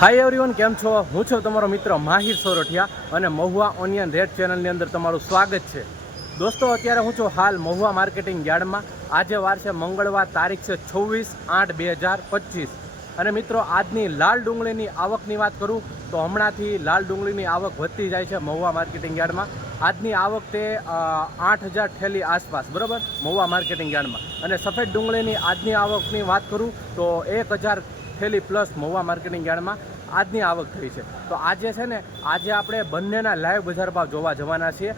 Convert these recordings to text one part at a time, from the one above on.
Hi everyone કેમ છો? હું છું તમારો મિત્ર માહિર સોરઠિયા અને મહુવા ઓનિયન રેડ ચેનલની અંદર તમારું સ્વાગત છે. દોસ્તો, અત્યારે હું છું હાલ મહુવા માર્કેટિંગ યાર્ડમાં. આજે વાર છે મંગળવાર, તારીખ છે છવ્વીસ આઠ બે હજાર પચીસ. અને મિત્રો, આજની લાલ ડુંગળીની આવકની વાત કરું તો હમણાંથી લાલ ડુંગળીની આવક વધતી જાય છે મહુવા માર્કેટિંગ યાર્ડમાં. આજની આવક તે આઠ હજાર ઠેલી આસપાસ, બરાબર? મહુવા માર્કેટિંગ યાર્ડમાં. અને સફેદ ડુંગળીની આજની આવકની વાત કરું તો એક હજાર થેલી પ્લસ મહુવા માર્કેટિંગ યાર્ડમાં આજની આવક થઈ છે. તો આજે છે ને, આજે આપણે બંનેના લાઈવ બજાર ભાવ જોવા જવાના છીએ.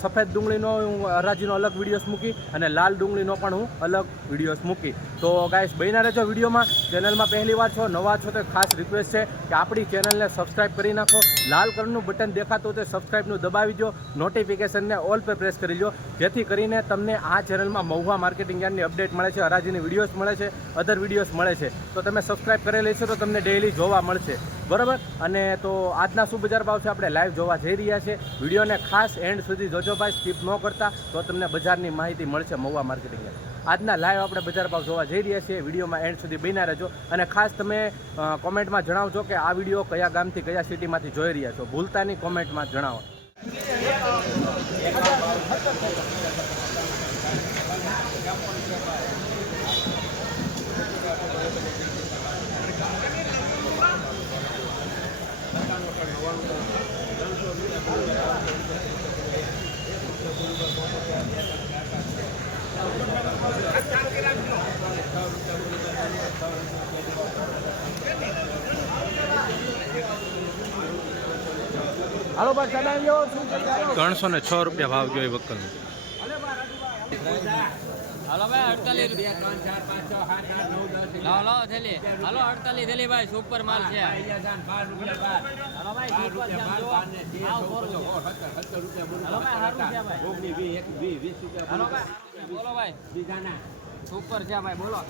સફેદ ડુંગળીનો હું હરાજીનો અલગ વિડીયોસ મૂકી અને લાલ ડુંગળીનો પણ હું અલગ વિડીયોસ મૂકી. તો ગાઈસ બન્યા રહેજો વિડીયોમાં. ચેનલમાં પહેલી વાર છો, નવા છો, તો ખાસ રિક્વેસ્ટ છે કે આપણી ચેનલને સબસ્ક્રાઈબ કરી નાખો. લાલ કલરનું બટન દેખાતું તે સબસ્ક્રાઈબનું દબાવી દો. નોટિફિકેશનને ઓલ પર પ્રેસ કરી લો. જેથી કરીને તમને આ ચેનલમાં મહુવા માર્કેટિંગ યાર્ડની અપડેટ મળે છે, હરાજીની વિડીયોઝ મળે છે અધર વિડીયોઝ મળે છે. તો તમે સબસ્ક્રાઈબ કરી લેશો તો તમને ડેઇલી જોવા મળશે. બરાબર? અને તો આજના શું બજાર ભાવ છે, આપણે લાઈવ જોવા જઈ રહ્યા છે. વિડીયોને ખાસ એન્ડ સુધી જોજો ભાઈ સ્કીપ ન કરતા. તો તમને બજારની માહિતી મળશે મહુવા માર્કેટિંગ આજના લાઈવ આપણે બજાર ભાવ જોવા જઈ રહ્યા છીએ. વિડીયોમાં એન્ડ સુધી બન્યા રહેજો. અને ખાસ તમે કોમેન્ટમાં જણાવજો કે આ વીડિયો કયા ગામથી, કયા સિટીમાંથી જોઈ રહ્યા છો. ભૂલતાની કોમેન્ટમાં જણાવો. ત્રણસો ને છ રૂપિયા ભાવ વકલનો હાલો ભાઈ અડતાલીસ લાવો લાવો થેલી. હાલો અડતાલીસ થેલી ભાઈ સુપર માલ છે. હાલો ભાઈ સુપર છે આમ જુઓ. આવ બોલો. ભાઈ સારું છે ભાઈ. હાલો ભાઈ. બોલો સુપર છે ભાઈ બોલો.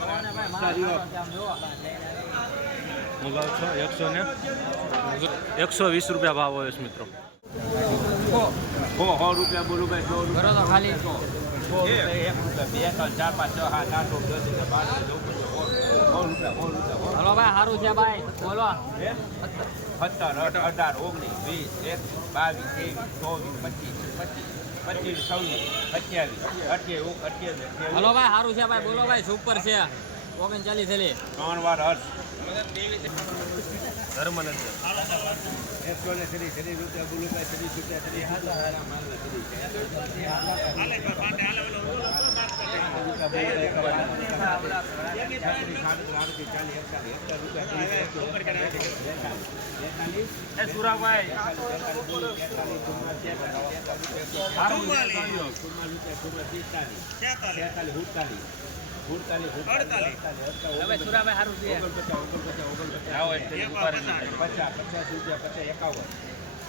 બોલો ભાઈ માલ સારો છે એકસો ને? એકસો વીસ રૂપિયા ભાવ હોય છે મિત્રો. સો સો રૂપિયા બોલું ભાઈ સો કરો તો ખાલી. સો એક રૂપિયા બે ત્રણ ચાર પાંચ છ સાત આઠ નવ દસ બાર રૂપિયા રૂપિયા હાલો ભાઈ સારું છે ભાઈ. બોલો. સત્તર અઢાર ઓગણીસ વીસ એકવીસ બાવીસ ત્રેવીસ ચોવીસ પચીસ પચીસ પચીસ છવ્વીસ અઠ્યાવીસ અઠ્યાવીસ અઠ્યાવીસ હાલો ભાઈ સારું છે ભાઈ. બોલો ભાઈ સુપર છે. ઓગણચાલીસ થેલી ત્રણ વાર હર્ષ ધર્મ સુરાભાઈ પચાસ રૂપિયા એકાવન.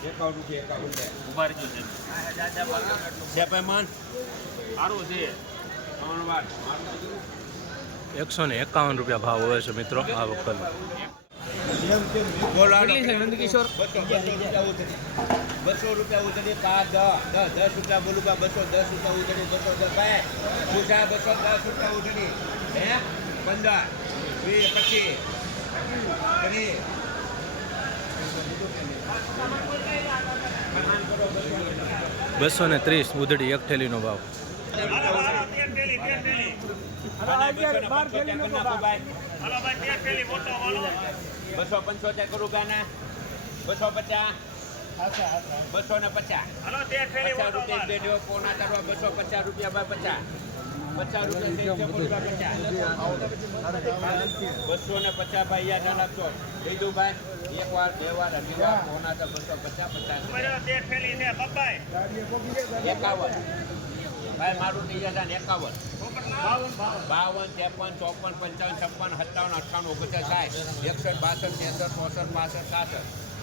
એકાવન રૂપિયા એકાવન છે ભાઈ. માન. સારું છે. ત્રણ વાર. એકસો ને એકાવન રૂપિયા ભાવ હોય છે મિત્રો આ છે નંદકિશોર? બસો રૂપિયા ઉતરી. પાંચ દસ દસ રૂપિયા બોલું કા બસો દસ રૂપિયા ઉતરી બસો દસ ભાઈ પૂછા બસો દસ રૂપિયા ઉતરી. હે? પંદર વીસ પચીસ ત્રીસ. બસો ને ત્રીસ ઉધડી એક થેલીનો ભાવ. બસો પંચોતેર રૂપિયાના બસો પચાસ. બસો ને પચાસ. પચાસ રૂપિયા બે પોણા કરવા બસો પચાસ રૂપિયા બાય પચાસ. પચાસ રૂપિયા બસો ને પચાસ ભાઈ યાદ ના બીજું ભાઈ એક વાર બે વાર અઢી વાર પોણા બસો પચાસ પચાસ. એકાવન. ભાઈ, મારું થઈ જશે એકાવન. બાવન, ત્રેપન, ચોપન, પંચાવન, છપ્પન, સત્તાવન અઠ્ઠાણું ઓગણચાસ સાઠ. એકસઠ, બાસઠ, ત્રેસઠ, ચોસઠ, પાસઠ, સાસઠ.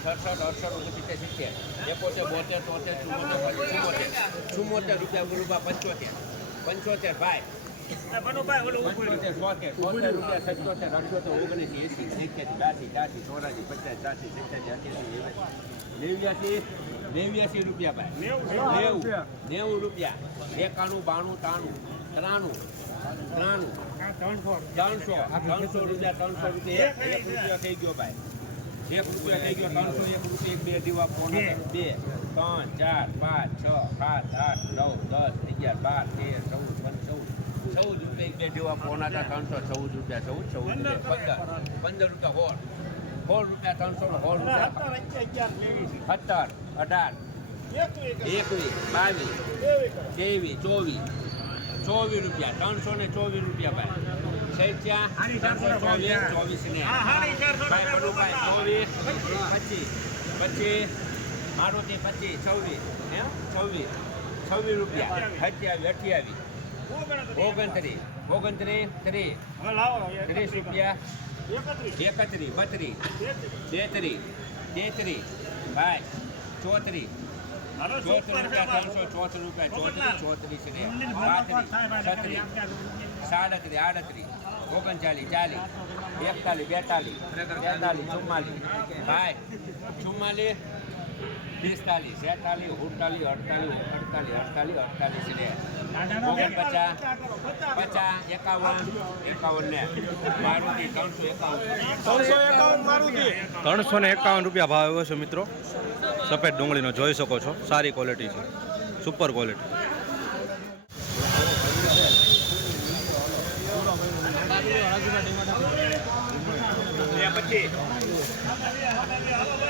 સડસઠ અડસઠ ઓગણસિત્તેર સિત્તેર. એકોતેર, બોતેર તોતેર ચુમ્મોતેર ચુમ્મોતેર ચુમ્મોતેર રૂપિયા ગુરુબા પંચોતેર. પંચોતેર, ભાઈ. નેવ્યાસી રૂપિયા ભાઈ નેવું નેવું રૂપિયા એકાણું બાણું ત્રાણું ત્રાણું ત્રાણું ત્રણસો ત્રણસો રૂપિયા ત્રણસો રૂપિયા એક રૂપિયા થઈ ગયો ભાઈ. એક રૂપિયા થઈ ગયો ત્રણસો એક રૂપિયા બે દીવા પોણા બે ત્રણ ચાર પાંચ છ સાત આઠ નવ દસ અગિયાર બાર તેર ચૌદ પંદર ચૌદ ચૌદ રૂપિયા એક બે દીવા પોણા હતા ત્રણસો ચૌદ રૂપિયા ચૌદ ચૌદ રૂપિયા પંદર પંદર. રૂપિયા હોળ હોળ રૂપિયા ત્રણસો હોળ રૂપિયા. સત્તર અઢાર. એકવીસ બાવીસ. ત્રેવીસ ચોવીસ. ચોવીસ રૂપિયા ત્રણસો ને ચોવીસ રૂપિયા ભાઈ. સૈત્યા ત્રણસો ચોવીસ ને. ચોવીસ પચીસ. પચીસ મારુતિ પચીસ છવ્વીસ. એમ છવ્વીસ. છવ્વીસ રૂપિયા. અઠ્યાવીસ. અઠ્યાવીસ ઓગણત્રીસ. ઓગણત્રીસ ત્રીસ. ત્રીસ રૂપિયા. એકત્રીસ. બત્રીસ. તેત્રીસ. તેત્રીસ. ભાઈ ચોત્રીસ. ચોત્રીસ રૂપિયા ત્રણસો ચોત્રીસ રૂપિયા ચોત્રીસ ચોત્રીસ ને પાંત્રીસ છત્રીસ. સાડત્રીસ આડત્રીસ. ઓગણચાલીસ ચાલીસ. એકતાલીસ બેતાલીસ. તેતાલીસ ચુમ્માલીસ. ભાઈ ચુમ્માલીસ. પિસ્તાલીસ છેતાલીસ ઉડતાલીસ અડતાલીસ અડતાલીસ અડતાલીસ અડતાલીસ ને પચાસ એકાવન એકાવન ને મારુતિ ત્રણસો એકાવન. ત્રણસો ને એકાવન રૂપિયા ભાવ આવ્યો છે મિત્રો. સફેદ ડુંગળીનો જોઈ શકો છો. સારી ક્વોલિટી છે. સુપર ક્વોલિટી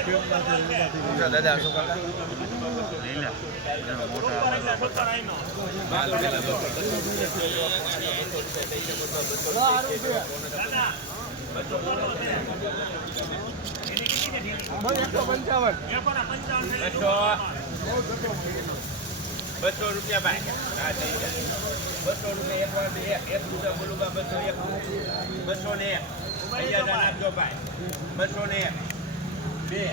ને પછી બસો બસો રૂપિયા ભાઈ હા થઈ ગયા બસો રૂપિયા એક. વાર એક રૂપિયા બોલું બસો એક બસો ને એક. આપજો ભાઈ બસો ને એક. બે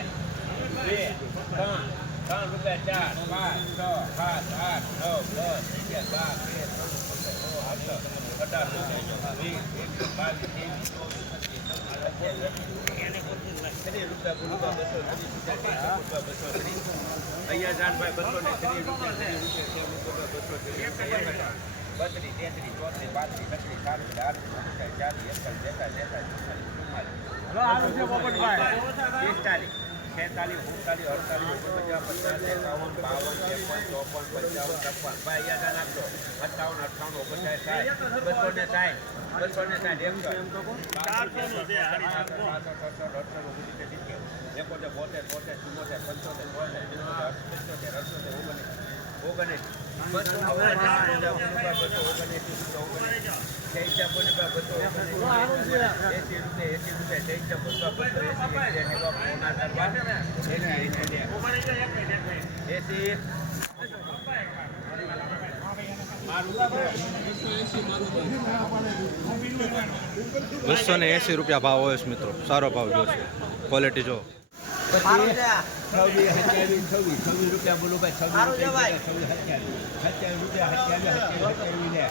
બે ત્રણ ત્રણ રૂપિયા ચાર છ સાત આઠ નવ દસ અગિયાર બાર તેર અઢાર વીસ બાવીસ ત્રેવીસ બસો રૂપિયા બસો અહીંયા જાનભાઈ બસો ને ત્રીસ રૂપિયા બસો ત્રીસ બત્રીસ તેત્રીસ ચોત્રીસ પાંત્રીસ છત્રીસ સાડત્રીસ ચાલીસ એકતાલીસ બેતાલીસ તેતાલીસ ચુમ્માલીસ પિસ્તાલીસ છેતાલીસ ઉનતાલીસ અડતાલીસ, ઓગણપચાસ પચાસ એકાવન, બાવન, ત્રેપન, ચોપન, પંચાવન, છપ્પન. ભાઈ યાદ નાખજો. અઠાવન અઠાવન ઓગણચાલીસ, સાઠ. બસો ને સાઠ. બસો ને સાઠ એકસો એકોતેર, બોતેર બોતેર ચુમ્મોતેર પંચોતેર બોતેર પંચોતેર ઓગણીસ ઓગણીસ બસો બસો ઓગણીસ બસો એસી રૂપિયા એસી રૂપિયા એસી રૂપિયા ભાવ હોય છે મિત્રો. સારો ભાવ જો છે ક્વોલિટી જો. છવ્વીસ સત્યાવીસ છવ્વીસ છવ્વીસ રૂપિયા બોલું ભાઈ છવ્વીસ રૂપિયા છવ્વીસ સત્યાવીસ સત્યાવીસ રૂપિયા સત્યાવીસ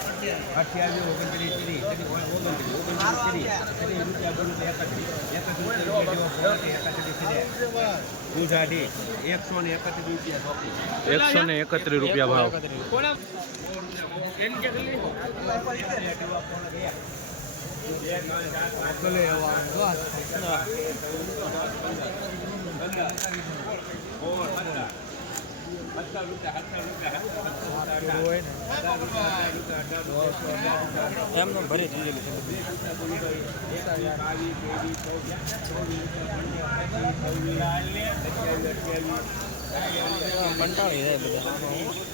સત્યાવીસ અઠ્યાવીસ ઓગણત્રીસ ત્રીસ ઓગણત્રીસ ઓગણત્રીસ ત્રીસ ત્રીસ રૂપિયા બોલું તો એકત્રીસ એકત્રીસ રૂપિયા એકત્રીસ ગુજરાતી એકસો ને એકત્રીસ રૂપિયા એકસો ને એકત્રીસ રૂપિયા ભાવ. ભરી દીધેલું કંટાળી જાય બધા.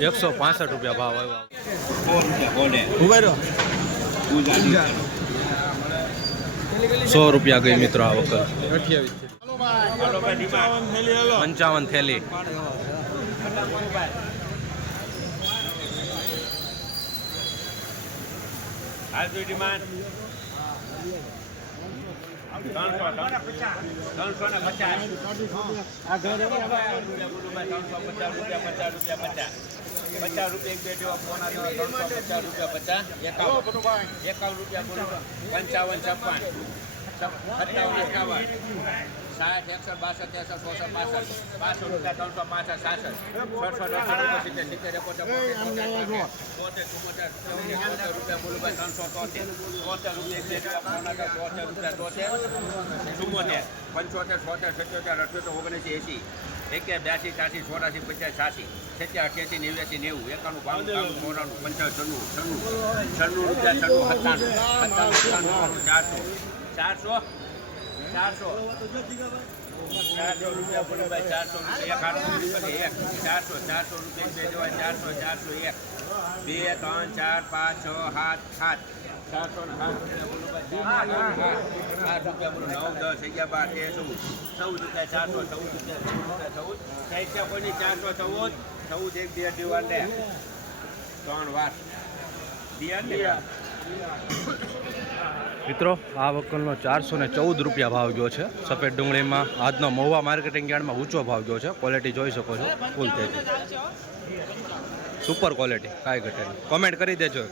એકસો પાસઠ રૂપિયા ભાવ આવ્યો બોલે ઊભા રહ્યો પૂજા સો રૂપિયા ગઈ મિત્રો આ વખત હાલો ભાઈ ડીમાર્ટ. પંચાવન થેલી જોઈ ડિમાન્ડ. ત્રણસો ને પચાસ. પચાસ. રૂપિયા પચાસ રૂપિયા પચાસ પચાસ. રૂપિયા એક બે જેવા ફોન આવ્યો ત્રણસો પચાસ રૂપિયા પચાસ. એકાવન. એકાવન રૂપિયા પંચાવન છપ્પન. સત્તાવન એકાવન. સાઠ એકસો બાસઠ તેસઠ ચોસઠ બાસઠ બાસઠ રૂપિયા ત્રણસો પાસઠ સાસઠ છસો અડસઠ સિત્તેર સિત્તેર એકોતેર બોતેર ચુમ્મોતેર ચોતેર રૂપિયા બોલું ભાઈ ત્રણસો તોતેર તોતેર રૂપિયા તોતેર રૂપિયા તોતેર ચુમ્મોતેર પંચોતેર છોતેર સત્યોતેર અઠ્યોતેર ઓગણસી એંસી એકે બ્યાસી ત્યાસી ચોરાસી પચાસ છ્યાસી સત્યા અઠ્યાસી નેવ્યાસી નેવું એકાણું બાણું ચોરાણું પંચાવન છન્નું છન્નું છન્નું રૂપિયા છન્નું સત્તાણું સત્તાણું ચારસો ચારસો ચારસો. ચારસો રૂપિયા બોલો ભાઈ ચારસો રૂપિયા એક આઠસો રૂપિયા એક. ચારસો ચારસો રૂપિયા બે જવાય ચારસો ચારસો એક. બે ત્રણ ચાર પાંચ છ સાત સાત. ચારસો ને સાત રૂપિયા બોલો નવ દસ અગિયાર બાર તેર ચૌદ. ચૌદ રૂપિયા ચારસો ચૌદ રૂપિયા ચૌદ રૂપિયા ચૌદ. સાહિત્ય કોઈની ચારસો ચૌદ. ચૌદ એક બે દિવાલ લે ત્રણ વાર. દિયા ને? મિત્રો, આ વકલનો ચારસો ને ચૌદ રૂપિયા ભાવ ગયો છે. સફેદ ડુંગળીમાં આજનો મહુવા માર્કેટિંગ યાર્ડમાં ઊંચો ભાવ ગયો છે. ક્વોલિટી જોઈ શકો છો. ફૂલ તેજી સુપર ક્વોલિટી કાંઈ ઘટે કોમેન્ટ કરી દેજો.